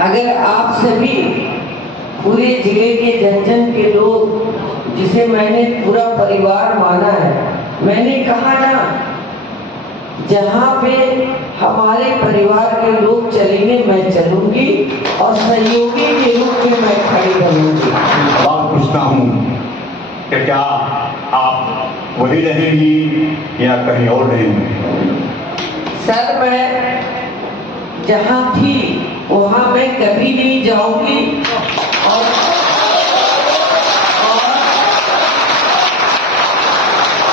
अगर आप सभी पूरे जिले के जन जन के लोग, जिसे मैंने पूरा परिवार माना है, मैंने कहा ना, जहाँ पे हमारे परिवार के लोग चलेंगे मैं चलूंगी और सहयोगी के रूप में मैं खड़ी रहूंगी। सवाल पूछता हूँ कि क्या आप वही रहेंगी या कहीं और रहेंगी? सर, मैं जहाँ थी वहाँ मैं कभी नहीं जाऊंगी और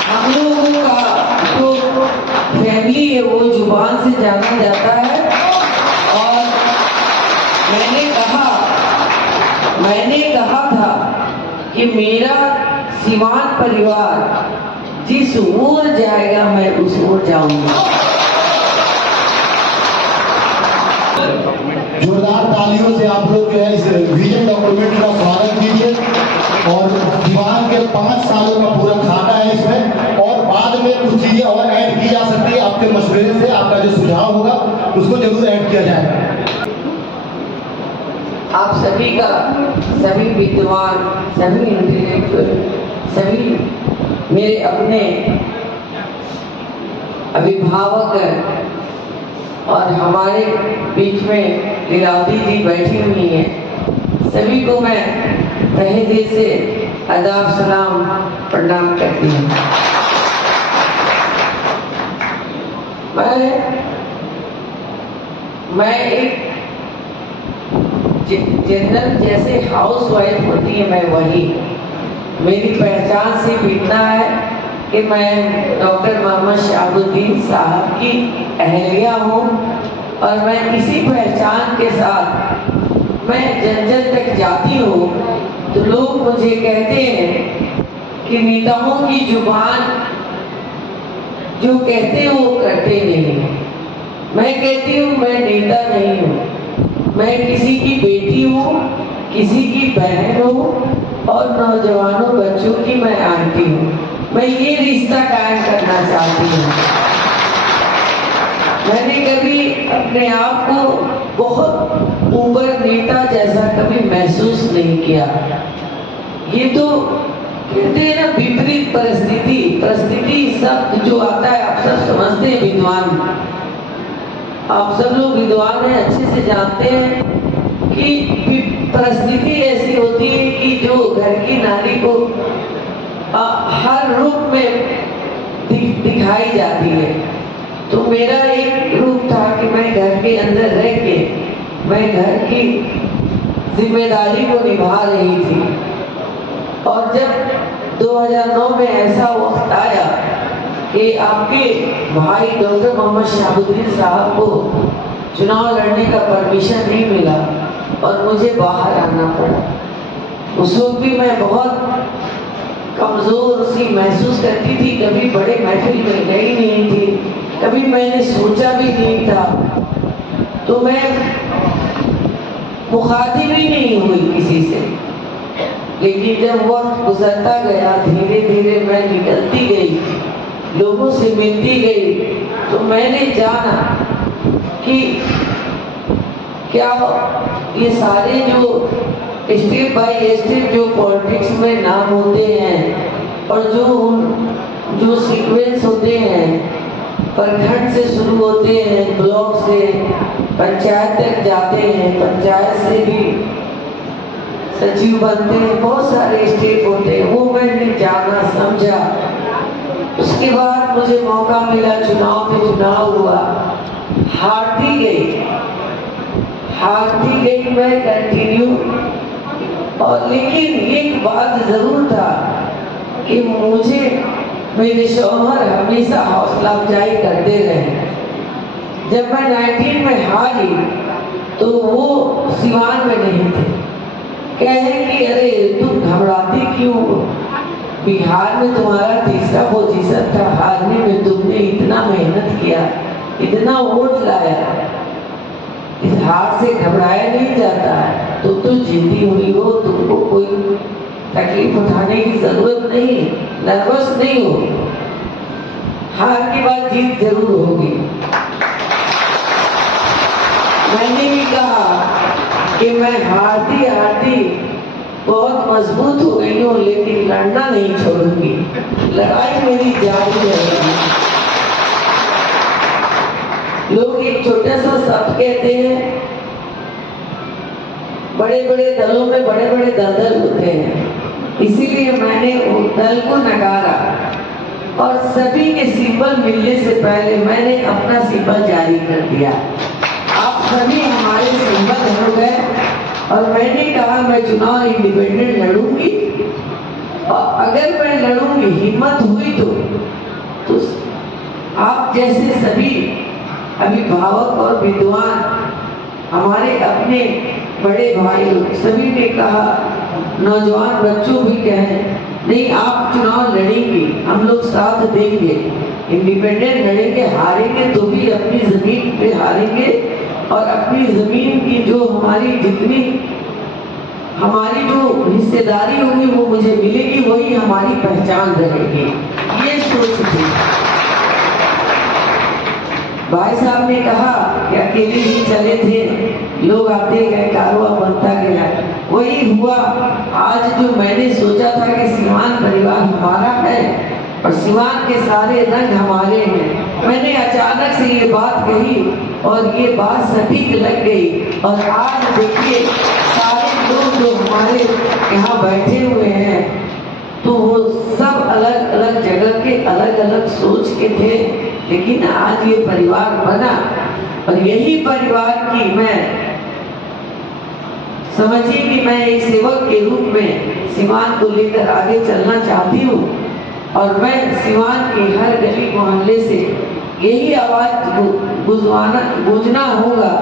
हम लोगों का जो फैमिली है वो जुबान से जाना जाता है। और मैंने कहा था कि मेरा सिवान परिवार जिस ओर जाएगा मैं उस ओर जाऊंगा। जोरदार तालियों से आप लोग जो है इस विजन डॉक्यूमेंट का स्वागत कीजिए। और दीवान के 5 सालों का पूरा खाता है इसमें, और बाद में कुछ चीजें और ऐड की जा सकती है। आपके मशवरे से आपका जो सुझाव होगा उसको जरूर ऐड किया जाएगा। आप सभी का, सभी विद्वान, सभी इंटेलेक्चुअल, सभी मेरे अपने अभिभावक और हमारे बीच में लीलावती जी बैठी हुई हैं, सभी को मैं तहे दिल से आदाब सलाम प्रणाम करती हूँ। मैं एक जनरल जैसे हाउस वाइफ होती है, मैं वही, मेरी पहचान सिर्फ इतना है कि मैं डॉक्टर मोहम्मद शहाबुद्दीन साहब की अहलिया हूँ। और मैं इसी पहचान के साथ मैं जन जन तक जाती हूँ तो लोग मुझे कहते हैं कि नेताओं की जुबान जो कहते हैं वो करते नहीं। मैं कहती हूँ मैं नेता नहीं हूँ, मैं किसी की बेटी हूँ, किसी की बहन हूँ और नौजवानों बच्चों की मैं आंटी हूँ। मैं ये रिश्ता कायम करना चाहती हूँ। मैंने कभी अपने आप को बहुत ऊपर नेता जैसा कभी महसूस नहीं किया। ये तो कहते हैं ना, विपरीत परिस्थिति शब्द जो आता है आप सब समझते हैं, विद्वान, आप सब लोग विद्वान हैं, अच्छे से जानते हैं कि परिस्थिति ऐसी होती है कि जो घर की नारी को हर रूप में दिखाई जाती है। तो मेरा एक रूप था कि मैं घर के अंदर रह के मैं घर की जिम्मेदारी को निभा रही थी। और जब 2009 में ऐसा वक्त आया कि आपके भाई डॉक्टर मोहम्मद शहाबुद्दीन साहब को चुनाव लड़ने का परमिशन नहीं मिला और मुझे बाहर आना पड़ा, उस वक्त भी मैं बहुत कमजोर सी महसूस करती थी। कभी बड़े महफिल में गई नहीं थी, कभी मैंने सोचा भी नहीं था, तो मैं मुखातिब ही नहीं हुई किसी से। लेकिन जब वक्त गुजरता गया, धीरे धीरे मैं निकलती गई, लोगों से मिलती गई, तो मैंने जाना कि क्या ये सारे जो स्टेप बाय स्टेप जो पॉलिटिक्स में नाम होते हैं और जो सीक्वेंस होते हैं, प्रखंड से शुरू होते हैं, ब्लॉक से पंचायत तक जाते हैं, पंचायत से भी सचिव बनते हैं, बहुत सारे स्टेप होते हैं, वो मैंने जाना समझा। उसके बाद मुझे मौका मिला, चुनाव में चुनाव हुआ, हारती गई मैं कंटिन्यू। और लेकिन एक बात जरूर था कि मुझे मेरे शौहर हमेशा हौसला अफजाई करते रहे। जब मैं 19 में हारी तो वो सिवान में नहीं थे, कहे कि अरे तुम घबराती क्यों, बिहार में तुम्हारा तीसरा पोजीशन था, हारने में तुमने इतना मेहनत किया, इतना वोट लाया, इस हार से घबराया नहीं जाता है, तुम तो जीती हुई हो, तुमको कोई तकलीफ उठाने की जरूरत नहीं, नर्वस नहीं हो, हार के बाद जीत जरूर होगी। मैंने भी कहा मैं हारती हारती बहुत मजबूत हो गई हूँ, लेकिन लड़ना नहीं छोड़ूंगी। लड़ाई मेरी जारी रहेगी। लोग एक छोटा सा शब्द कहते हैं, बड़े बड़े दलों में बड़े बड़े दलदल होते हैं, इसीलिए मैंने वो दल को नकारा और सभी के सिंबल मिलने से पहले मैंने अपना सिंबल जारी कर दिया। आप सभी हमारे सिंबल हो गए और मैंने कहा मैं चुनाव इंडिपेंडेंट लड़ूंगी, और अगर मैं लड़ूंगी, हिम्मत हुई तो आप जैसे सभी अभिभावक और विद्वान, हमारे अपने बड़े भाई सभी ने कहा, नौजवान बच्चों भी कहें, नहीं आप चुनाव लड़ेंगे, हम लोग साथ देंगे, इंडिपेंडेंट लड़ेंगे, हारेंगे तो भी अपनी जमीन पे हारेंगे और अपनी जमीन की जो हमारी जितनी हमारी जो हिस्सेदारी होगी वो मुझे मिलेगी, वही हमारी पहचान रहेगी। ये सोच थी। भाई साहब ने कहा कि अकेले ही चले थे, लोग आते गए, कारोबार बनता गया, वही हुआ। आज जो मैंने सोचा था कि सीवान परिवार हमारा है और सीवान के सारे रंग हमारे हैं, मैंने अचानक से ये बात कही और ये बात सटीक लग गई। और आज देखिए सारे लोग जो हमारे यहाँ बैठे हुए हैं, तो वो सब अलग अलग जगह के अलग अलग सोच के थे, लेकिन आज ये परिवार बना। और यही परिवार की मैं समझिए कि मैं एक सेवक के रूप में सीवान को लेकर आगे चलना चाहती हूँ और मैं सीवान के हर गली मोहल्ले से यही आवाज गूंजना होगा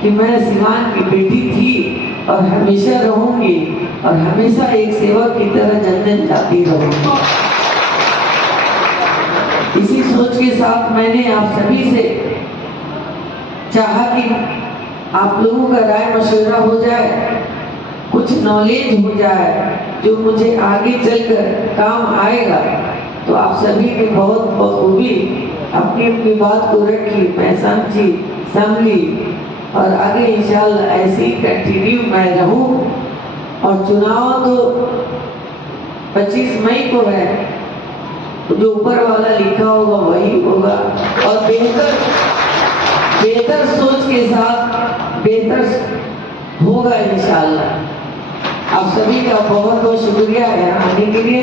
कि मैं सीवान की बेटी थी और हमेशा रहूंगी और हमेशा एक सेवक की तरह जन जन जाती रहूंगी। इसी सोच के साथ मैंने आप सभी से चाहा कि आप लोगों का राय मशवरा हो जाए, कुछ नॉलेज हो जाए जो मुझे आगे चलकर काम आएगा। तो आप सभी ने बहुत बखूबी अपनी अपनी बात को रखी, मैं समझी समझी और आगे इंशाल्लाह ऐसे ही कंटिन्यू मैं रहूं। और चुनाव तो 25 मई को है, जो ऊपर वाला लिखा होगा वही होगा और बेहतर सोच के साथ बेहतर होगा इंशाल्लाह। आप सभी का बहुत बहुत शुक्रिया यहाँ आने के लिए।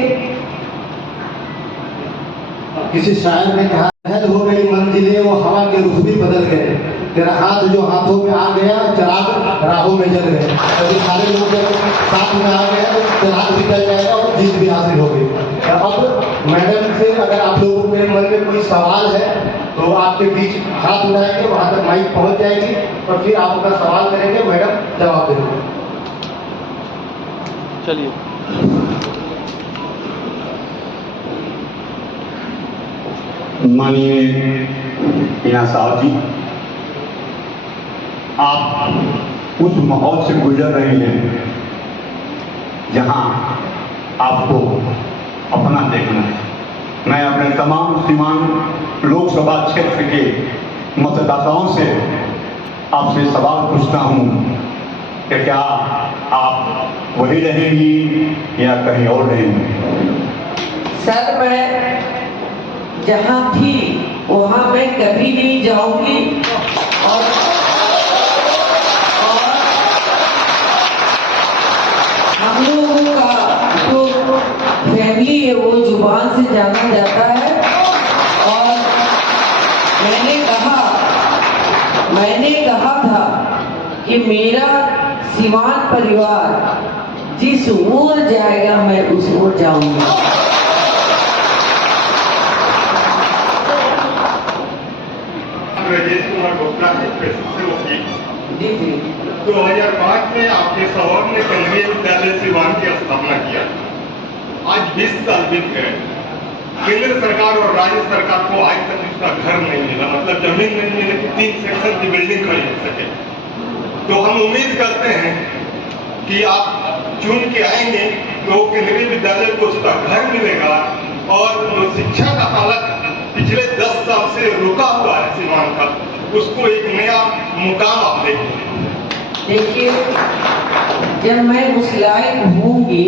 किसी शायर ने कहा, महल हो गई मंजिलें वो हवा के रुख भी बदल गए, तेरा हाथ जो हाथों में आ गया चिराग राहों में जल गए। अभी सारे लोग जब साथ में आ गए तो चिराग भी जल जाएगा और जीत भी हासिल हो गई। अब मैडम से अगर आप लोगों के मन में कोई सवाल है तो आपके बीच हाथ उठाएंगे, वहां तक माइक पहुंच जाएगी और फिर आप अपना सवाल करेंगे, मैडम जवाब देंगे। चलिए माननीय मीना साहब जी, आप उस माहौल से गुजर रही हैं जहां आपको अपना देखना है। मैं अपने तमाम सीवान लोकसभा क्षेत्र के मतदाताओं से आपसे सवाल पूछता हूं कि क्या आप वही रहेंगी या कहीं और रहेंगी? सर, मैं जहां थी वहां मैं कभी नहीं जाऊंगी और हम लोगों का जो फैमिली है वो जुबान से जाना जाता है। और मैंने कहा था कि मेरा सीवान परिवार जिस ओर जाएगा मैं उस ओर जाऊंगा। राजेश कुमार गुप्ता है, पेशे से वकील। जी जी। 2005 में आपके शौहर ने केंद्रीय विद्यालय सीवान की स्थापना किया। आज 20 साल बीत गए, केंद्र सरकार और राज्य सरकार को आज तक इसका घर नहीं मिला, मतलब जमीन नहीं मिली कि 3 सेक्शन की बिल्डिंग खड़ी हो सके। तो हम उम्मीद करते हैं कि आप चुन के आएंगे तो केंद्रीय विद्यालय को उसका घर मिलेगा और जो शिक्षा का हालत पिछले 10 साल से रुका हुआ है सीवान का, उसको एक नया मुकाम आप देंगे। देखिए, जब मैं उस लायक होंगी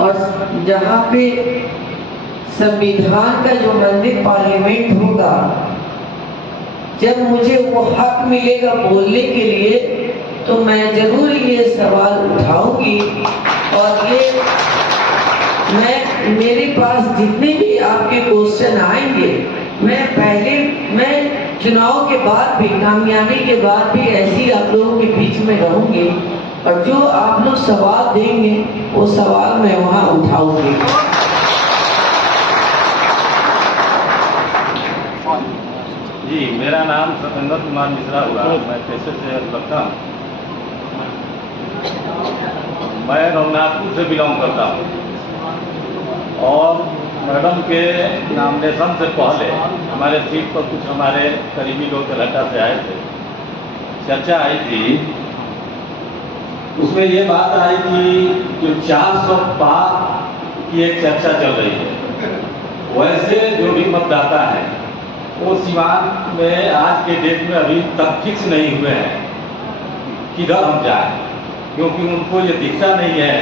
और जहाँ पे संविधान का जो मंदिर पार्लियामेंट होगा, जब मुझे वो हक मिलेगा बोलने के लिए, तो मैं जरूर ये सवाल उठाऊंगी। और ये मेरे पास जितने भी आपके क्वेश्चन आएंगे, मैं चुनाव के बाद भी, कामयाबी के बाद भी ऐसी आप लोगों के बीच में रहूंगी, और जो आप लोग सवाल देंगे वो सवाल मैं वहाँ उठाऊंगी। जी, मेरा नाम सतेंद्र कुमार मिश्रा हुआ। मैं पेशे से लगता हूँ। मैं रघुनाथपुर से बिलोंग करता हूँ और मैडम के नॉमिनेशन से पहले हमारे सीट पर कुछ हमारे करीबी लोग कलकत्ता से आए थे। चर्चा आई थी, उसमें ये बात आई कि जो 400 पार की एक चर्चा चल रही है, वैसे जो भी मतदाता है वो सीवान में आज के डेट में अभी तक फिक्स नहीं हुए हैं किधर हम जाए, क्योंकि उनको ये दिखता नहीं है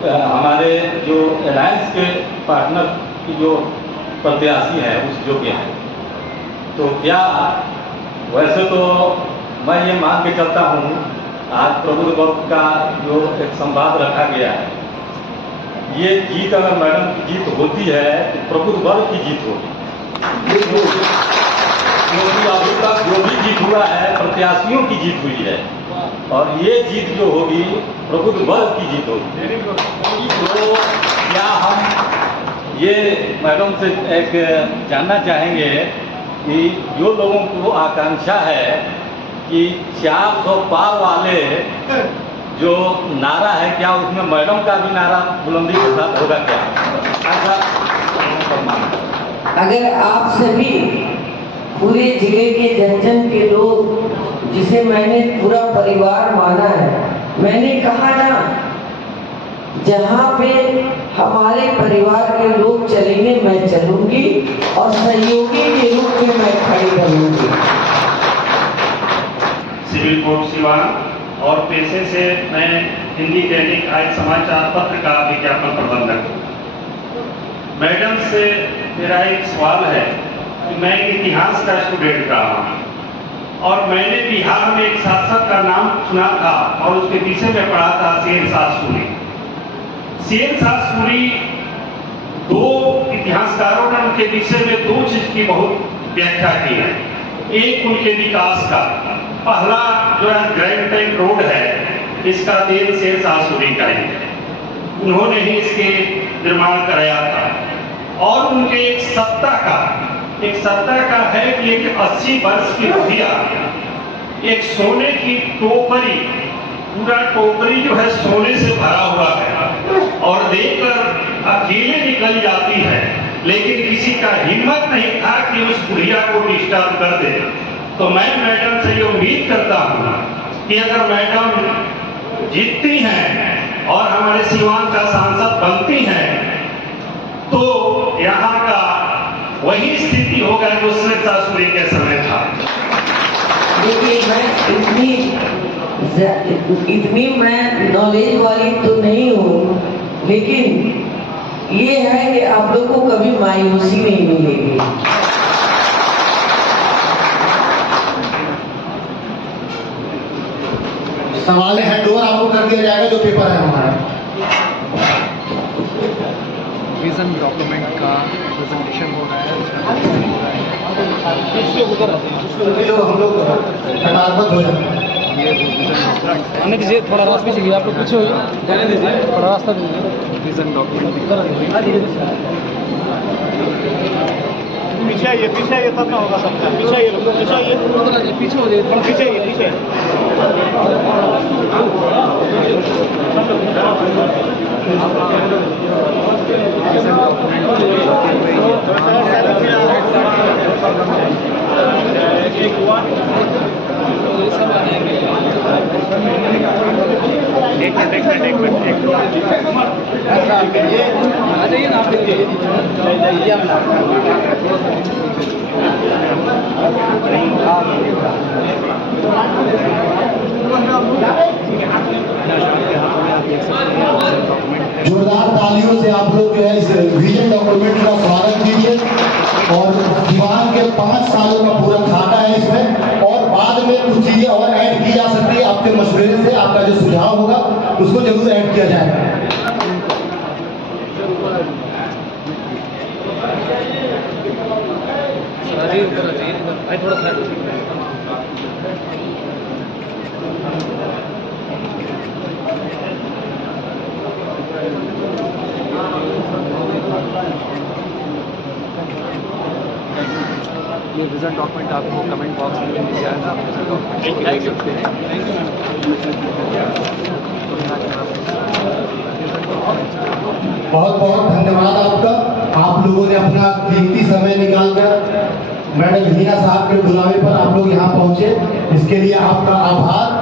हमारे जो अलायंस के पार्टनर की जो प्रत्याशी है उस योग्य है। तो क्या, वैसे तो मैं ये मान के चलता हूँ, आज प्रबुद्ध वर्ग का जो एक संवाद रखा गया है, ये जीत अगर मैडम की जीत होती है तो प्रबुद्ध वर्ग की जीत होगी, क्योंकि अभी तक जो भी जीत हुआ है प्रत्याशियों की जीत हुई है, और ये जीत जो होगी प्रबुद्ध वर्ग की जीत होगी। तो क्या हम ये मैडम से एक जानना चाहेंगे कि जो लोगों को आकांक्षा है कि 400 पार वाले जो नारा है, क्या उसमें मैडम का भी नारा बुलंदी के साथ होगा क्या? ऐसा अगर आप सभी पूरे जिले के जन के लोग, जिसे मैंने पूरा परिवार माना है, मैंने कहा ना, जहाँ पे हमारे परिवार के लोग चलेंगे मैं चलूंगी और सहयोगी के रूप में मैं खड़ी रहूंगी। सिविल कोर्ट सिवान और पेशे से मैं हिंदी दैनिक आज समाचार पत्र का विज्ञापन प्रबंधक हूँ। मैडम से मेरा एक सवाल है कि मैं इतिहास का स्टूडेंट रहा हूँ और मैंने बिहार में एक शासक का नाम सुना था और उसके पीछे में पढ़ा था शेरशाह सूरी। शेरशाह सूरी, दो इतिहासकारों ने उनके विषय में दो चीज की बहुत व्याख्या की है। एक उनके विकास का, पहला जो है ग्रैंड ट्रंक रोड है, इसका देन शेरशाह सूरी का ही है, उन्होंने ही इसके निर्माण कराया था। और उनके एक सत्ता का है कि एक 80 वर्ष की बुढ़िया एक सोने की टोकरी, पूरा टोकरी जो है सोने से भरा हुआ है, और देखकर अकेले निकल जाती है, लेकिन किसी का हिम्मत नहीं था कि उस बुढ़िया को डिस्टर्ब कर दे। तो मैं मैडम से ये उम्मीद करता हूँ कि अगर मैडम जीतती हैं और हमारे सीवान का सांसद बनती हैं, तो यहाँ का वही स्थिति होगा जो शेरशाह सूरी के समय था। देखिए, मैं इतनी मैं नॉलेज वाली तो नहीं हूँ, लेकिन ये है कि आप लोग को कभी मायूसी नहीं मिलेगी। सवाल हैंड ओवर आपको कर दिया जाएगा, जो पेपर है हमारा विजन डॉक्यूमेंट का प्रेजेंटेशन हो रहा है। सभी लोग हम लोग कतारबद्ध हो जाते हैं। आने दीजिए, थोड़ा रास्ते पीछे आप लोग पीछे हो जाने दीजिए, थोड़ा रास्ता दीजिए। विजन डॉक्यूमेंट पीछे आइए तब ना होगा सबका। पीछे आइए, पीछे आइए, पीछे हो जाइए, पीछे आइए, पीछे एक मिनट आ जाइए ना आप। जोरदार तालियों से आप लोग जो है इस विजन डॉक्यूमेंट का स्वागत कीजिए। और दीवान के 5 सालों का पूरा खाता है इसमें, और बाद में कुछ चीजें और ऐड की जा सकती है। आपके मशवरे से आपका जो सुझाव होगा उसको जरूर ऐड किया जाएगा। थोड़ा सा ये विजन डॉक्यूमेंट आपको कमेंट बॉक्स में मिल जाएगा। आप विजन डॉक्यूमेंट देख सकते हैं। बहुत बहुत धन्यवाद आपका। आप लोगों ने अपना कीमती समय निकालकर मैडम हिना साहब के बुलावे पर आप लोग यहाँ पहुँचे, इसके लिए आपका आभार।